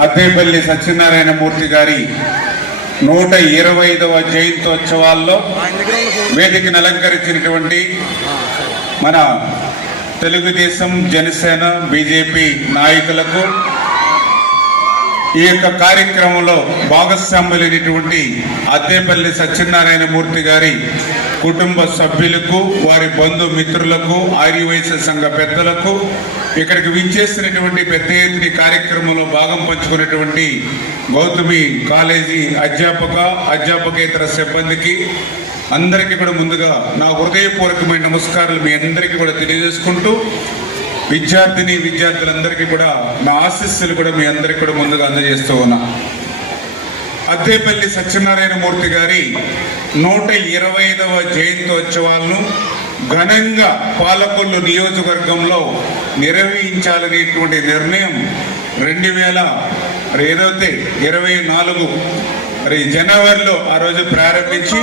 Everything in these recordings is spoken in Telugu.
అద్దేపల్లి సత్యనారాయణ మూర్తి గారి నూట ఇరవై ఐదవ జయంతోత్సవాల్లో వేదికను అలంకరించినటువంటి మన తెలుగుదేశం జనసేన బీజేపీ నాయకులకు ఈ యొక్క కార్యక్రమంలో భాగస్వాములైనటువంటి అద్దేపల్లి సత్యనారాయణ మూర్తి గారి కుటుంబ సభ్యులకు వారి బంధుమిత్రులకు ఆర్యవైశ్య సంఘ పెద్దలకు ఇక్కడికి విచ్చేసినటువంటి పెద్ద ఎత్తున కార్యక్రమంలో భాగం పంచుకున్నటువంటి గౌతమి కాలేజీ అధ్యాపక అధ్యాపకేతర సిబ్బందికి అందరికీ కూడా ముందుగా నా హృదయపూర్వకమైన నమస్కారాలు మీ అందరికీ కూడా తెలియజేసుకుంటూ విద్యార్థిని విద్యార్థులందరికీ కూడా నా ఆశీస్సులు కూడా మీ అందరికీ కూడా ముందుగా అందజేస్తూ ఉన్నా. అద్దేపల్లి సత్యనారాయణ మూర్తి గారి నూట ఇరవై ఐదవ జయంతోత్సవాలను ఘనంగా పాలకొల్లు నియోజకవర్గంలో నిర్వహించాలనేటువంటి నిర్ణయం రెండు వేల ఏదైతే ఇరవై నాలుగు మరి జనవరిలో ఆ రోజు ప్రారంభించి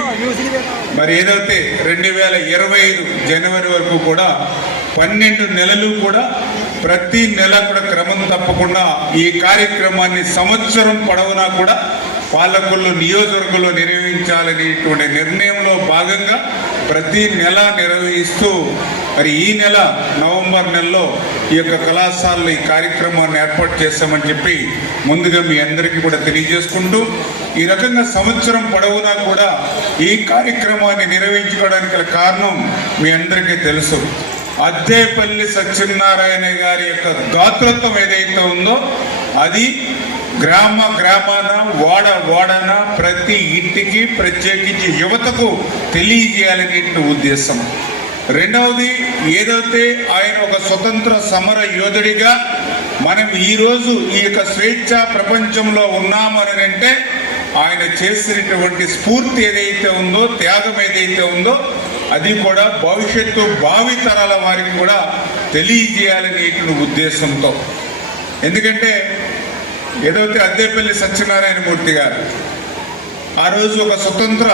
మరి ఏదైతే రెండు వేల ఇరవై ఐదు జనవరి వరకు కూడా పన్నెండు నెలలు కూడా ప్రతి నెల కూడా క్రమం తప్పకుండా ఈ కార్యక్రమాన్ని సంవత్సరం పొడవునా కూడా పాలకొల్లు నియోజకవర్గంలో నిర్వహించాలనేటువంటి నిర్ణయంలో భాగంగా ప్రతి నెల నిర్వహిస్తూ మరి ఈ నెల నవంబర్ నెలలో ఈ యొక్క కళాశాలలో ఈ కార్యక్రమాన్ని ఏర్పాటు చేస్తామని చెప్పి ముందుగా మీ అందరికీ కూడా తెలియజేసుకుంటూ ఈ రకంగా సంవత్సరం పొడవునా కూడా ఈ కార్యక్రమాన్ని నిర్వహించుకోవడానికి గల కారణం మీ అందరికీ తెలుసు. అద్దేపల్లి సత్యనారాయణ గారి యొక్క దాతృత్వం ఏదైతే ఉందో అది గ్రామ గ్రామాన వాడ వాడన ప్రతి ఇంటికి ప్రత్యేకించి యువతకు తెలియజేయాలనే ఉద్దేశం. రెండవది ఏదైతే ఆయన ఒక స్వతంత్ర సమర యోధుడిగా మనం ఈరోజు ఈ యొక్క స్వేచ్ఛ ప్రపంచంలో ఉన్నామని అంటే ఆయన చేసినటువంటి స్ఫూర్తి ఏదైతే ఉందో త్యాగం ఏదైతే ఉందో అది కూడా భవిష్యత్తు భావితరాల వారికి కూడా తెలియజేయాలనేటువంటి ఉద్దేశంతో. ఎందుకంటే ఏదైతే అద్దేపల్లి సత్యనారాయణ మూర్తి గారు ఆ రోజు ఒక స్వతంత్ర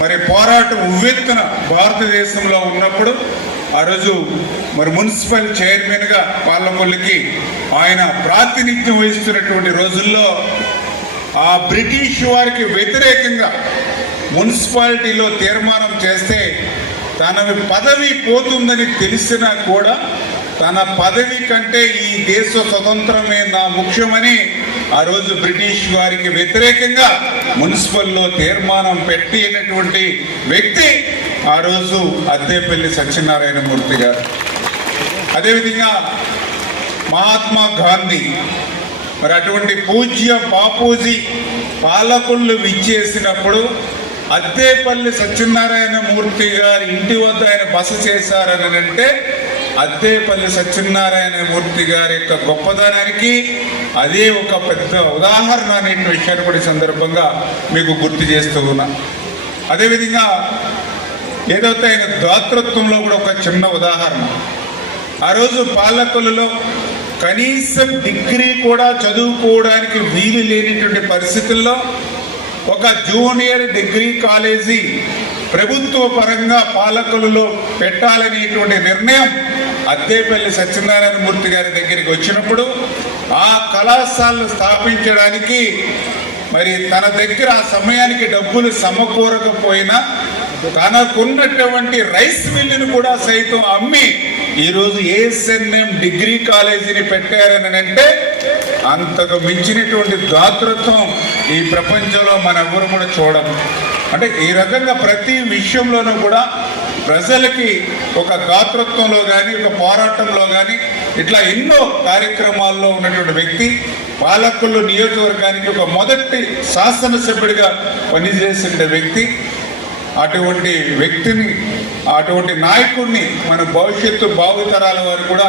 మరి పోరాటం ఉవ్వెత్తున భారతదేశంలో ఉన్నప్పుడు ఆ రోజు మరి మున్సిపల్ చైర్మన్గా పాలకొల్లికి ఆయన ప్రాతినిధ్యం వహిస్తున్నటువంటి రోజుల్లో ఆ బ్రిటిష్ వారికి వ్యతిరేకంగా మున్సిపాలిటీలో తీర్మానం చేస్తే తన పదవి పోతుందని తెలిసినా కూడా తన పదవి కంటే ఈ దేశ స్వతంత్రమే నా ముఖ్యమని ఆ రోజు బ్రిటిష్ వారికి వ్యతిరేకంగా మున్సిపల్లో తీర్మానం పెట్టినటువంటి వ్యక్తి ఆ రోజు అద్దేపల్లి సత్యనారాయణ మూర్తి గారు. అదేవిధంగా మహాత్మా గాంధీ మరి అటువంటి పూజ్య బాపూజీ పాలకుళ్ళు విచ్చేసినప్పుడు అద్దేపల్లి సత్యనారాయణ మూర్తి గారి ఇంటి వద్ద ఆయన బస చేశారని అంటే అద్దేపల్లి సత్యనారాయణ మూర్తి గారి యొక్క గొప్పదనానికి అదే ఒక పెద్ద ఉదాహరణ అనే విషయాన్ని కూడా సందర్భంగా మీకు గుర్తు చేస్తూ ఉన్నా. అదేవిధంగా ఏదైతే ఆయన దాతృత్వంలో కూడా ఒక చిన్న ఉదాహరణ. ఆ రోజు పాలకులలో కనీసం డిగ్రీ కూడా చదువుకోవడానికి వీలు లేనిటువంటి పరిస్థితుల్లో ఒక జూనియర్ డిగ్రీ కాలేజీ ప్రభుత్వ పరంగా పాలకులలో పెట్టాలనేటువంటి నిర్ణయం అద్దేపల్లి సత్యనారాయణ మూర్తి గారి దగ్గరికి వచ్చినప్పుడు ఆ కళాశాలను స్థాపించడానికి మరి తన దగ్గర ఆ సమయానికి డబ్బులు సమకూరకపోయినా తనకున్నటువంటి రైస్ మిల్లును కూడా సైతం అమ్మి ఈరోజు ఏఎస్ఎన్ఎం డిగ్రీ కాలేజీని పెట్టారని అంటే అంతకు మించినటువంటి దాతృత్వం ఈ ప్రపంచంలో మన ఎవరు కూడా చూడము అంటే ఈ రకంగా ప్రతి విషయంలోనూ కూడా ప్రజలకి ఒక గాతృత్వంలో కానీ ఒక పోరాటంలో కానీ ఇట్లా ఎన్నో కార్యక్రమాల్లో ఉన్నటువంటి వ్యక్తి పాలకులు నియోజకవర్గానికి ఒక మొదటి శాసనసభ్యుడిగా పనిచేసిన వ్యక్తి. అటువంటి వ్యక్తిని అటువంటి నాయకుడిని మన భవిష్యత్తు భావితరాల వారు కూడా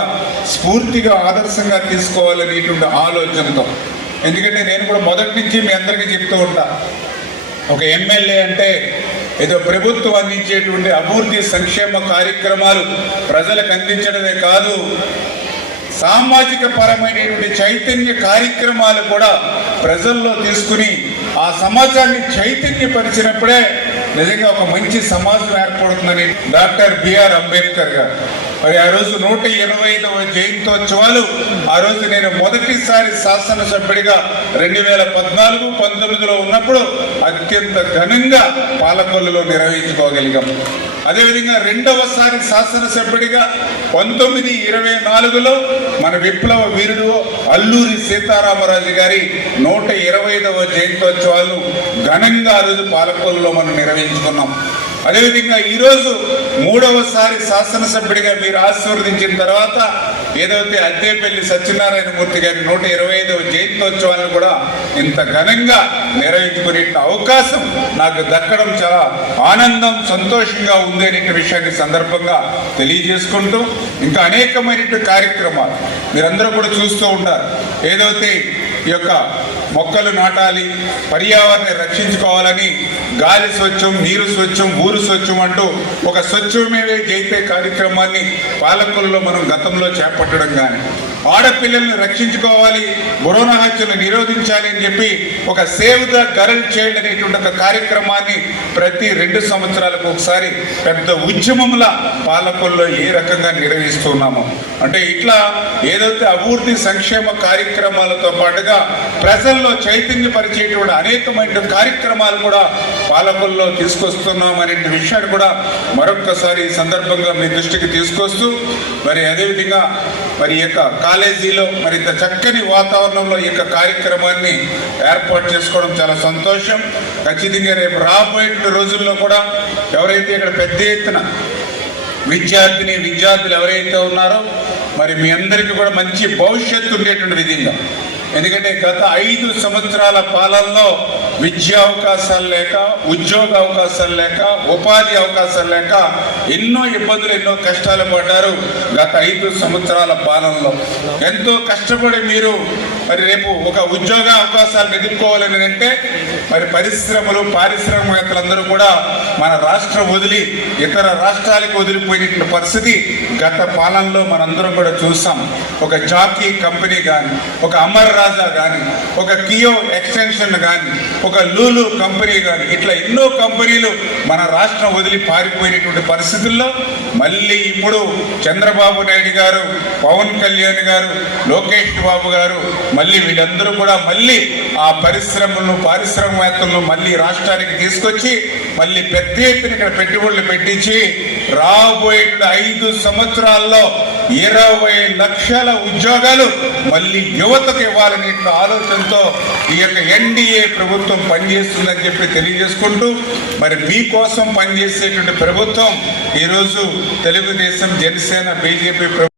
స్ఫూర్తిగా ఆదర్శంగా తీసుకోవాలనేటువంటి ఆలోచనతో. ఎందుకంటే నేను కూడా మొదటి నుంచి మీ అందరికీ చెప్తూ ఉంటా ఒక ఎమ్మెల్యే అంటే ఏదో ప్రభుత్వం అందించేటువంటి అభివృద్ధి సంక్షేమ కార్యక్రమాలు ప్రజలకు అందించడమే కాదు సామాజిక పరమైనటువంటి చైతన్య కార్యక్రమాలు కూడా ప్రజల్లో తీసుకుని ఆ సమాజాన్ని చైతన్యపరిచినప్పుడే నిజంగా ఒక మంచి సమాజం ఏర్పడుతుందని డాక్టర్ బిఆర్ అంబేద్కర్ గారు. మరి ఆ రోజు నూట ఇరవై ఐదవ జయంతోత్సవాలు. ఆ రోజు నేను మొదటిసారి శాసనసభ్యుడిగా రెండు వేల పద్నాలుగు పంతొమ్మిదిలో ఉన్నప్పుడు అత్యంత ఘనంగా పాలకొల్లులో నిర్వహించుకోగలిగాం. అదేవిధంగా రెండవసారి శాసనసభ్యుడిగా పంతొమ్మిది ఇరవై నాలుగులో మన విప్లవ వీరుడు అల్లూరి సీతారామరాజు గారి నూట ఇరవై ఐదవ జయంతోత్సవాలు ఘనంగా ఆ రోజు పాలకొల్లులో మనం నిర్వహించుకున్నాం. అదేవిధంగా ఈరోజు మూడవసారి శాసనసభ్యుడిగా మీరు ఆశీర్వదించిన తర్వాత ఏదైతే అద్దేపల్లి సత్యనారాయణ మూర్తి గారి నూట ఇరవై ఐదవ జయంతోత్సవాలను కూడా ఇంత ఘనంగా నిర్వహించుకునే అవకాశం నాకు దక్కడం చాలా ఆనందం సంతోషంగా ఉంది అనే విషయాన్ని సందర్భంగా తెలియజేసుకుంటూ ఇంకా అనేకమైనటువంటి కార్యక్రమాలు మీరందరూ కూడా చూస్తూ ఉంటారు ఏదైతే ఈ యొక్క మొక్కలు నాటాలి పర్యావరణాన్ని రక్షించుకోవాలని గాలి స్వచ్ఛం నీరు స్వచ్ఛం ఊరు స్వచ్ఛం అంటూ ఒక స్వచ్ఛమేవే జైతే కార్యక్రమాన్ని పాలకుల్లో మనం గతంలో చేపట్టడం కానీ ఆడపిల్లల్ని రక్షించుకోవాలి కరోనా హత్యను నిరోధించాలి అని చెప్పి ఒక సేవ్ ద గర్ల్ చైల్డ్ అనేటువంటి ఒక కార్యక్రమాన్ని ప్రతి రెండు సంవత్సరాలకు ఒకసారి పెద్ద ఉద్యమంలా పాలకుల్లో ఏ రకంగా నిర్వహిస్తున్నాము అంటే ఇట్లా ఏదైతే అభివృద్ధి సంక్షేమ కార్యక్రమాలతో పాటుగా ప్రజల్లో చైతన్యపరిచేటువంటి అనేకమైన కార్యక్రమాలు కూడా పాలకుల్లో తీసుకొస్తున్నాం అనే విషయాన్ని కూడా మరొక్కసారి ఈ సందర్భంగా మీ దృష్టికి తీసుకొస్తూ మరి అదేవిధంగా మరి యొక్క కాలేజీలో మరి ఇంత చక్కని వాతావరణంలో ఈ యొక్క కార్యక్రమాన్ని ఏర్పాటు చేసుకోవడం చాలా సంతోషం. ఖచ్చితంగా రేపు రాబోయే రోజుల్లో కూడా ఎవరైతే ఇక్కడ పెద్ద ఎత్తున విద్యార్థిని విద్యార్థులు ఎవరైతే ఉన్నారో మరి మీ అందరికీ కూడా మంచి భవిష్యత్తు ఉండేటువంటి విధంగా ఎందుకంటే గత ఐదు సంవత్సరాల పాలనలో విద్యా అవకాశాలు లేక ఉద్యోగ అవకాశాలు లేక ఉపాధి అవకాశాలు లేక ఎన్నో ఇబ్బందులు ఎన్నో కష్టాలు పడ్డారు గత ఐదు సంవత్సరాల పాలనలో. ఎంతో కష్టపడి మీరు మరి రేపు ఒక ఉద్యోగ అవకాశాలు ఎదుర్కోవాలని అంటే మరి పరిశ్రమలు పారిశ్రామికవేత్తలందరూ కూడా మన రాష్ట్రం వదిలి ఇతర రాష్ట్రాలకు వదిలిపోయినటువంటి పరిస్థితి గత పాలనలో మనందరం కూడా చూసాం. ఒక జాకీ కంపెనీ కానీ ఒక అమర్ రాజా కానీ ఒక కియో ఎక్స్టెన్షన్ కానీ ఒక లూలు కంపెనీ కానీ ఇట్లా ఎన్నో కంపెనీలు మన రాష్ట్రం వదిలి పారిపోయినటువంటి పరిస్థితుల్లో మళ్ళీ ఇప్పుడు చంద్రబాబు నాయుడు గారు పవన్ కళ్యాణ్ గారు లోకేష్ బాబు గారు మళ్ళీ వీళ్ళందరూ కూడా మళ్ళీ ఆ పరిశ్రమలను పారిశ్రామికవేత్తలను మళ్ళీ రాష్ట్రానికి తీసుకొచ్చి మళ్ళీ పెద్ద ఎత్తున ఇక్కడ పెట్టుబడులు పెట్టించి రాబోయే ఐదు సంవత్సరాల్లో ఇరవై లక్షల ఉద్యోగాలు మళ్ళీ యువతకు ఇవ్వాలనే ఆలోచనతో ఈ యొక్క ఎన్డీఏ ప్రభుత్వం పనిచేస్తుందని చెప్పి తెలియజేసుకుంటూ మరి మీకోసం పనిచేసేటువంటి ప్రభుత్వం ఈరోజు తెలుగుదేశం జనసేన బీజేపీ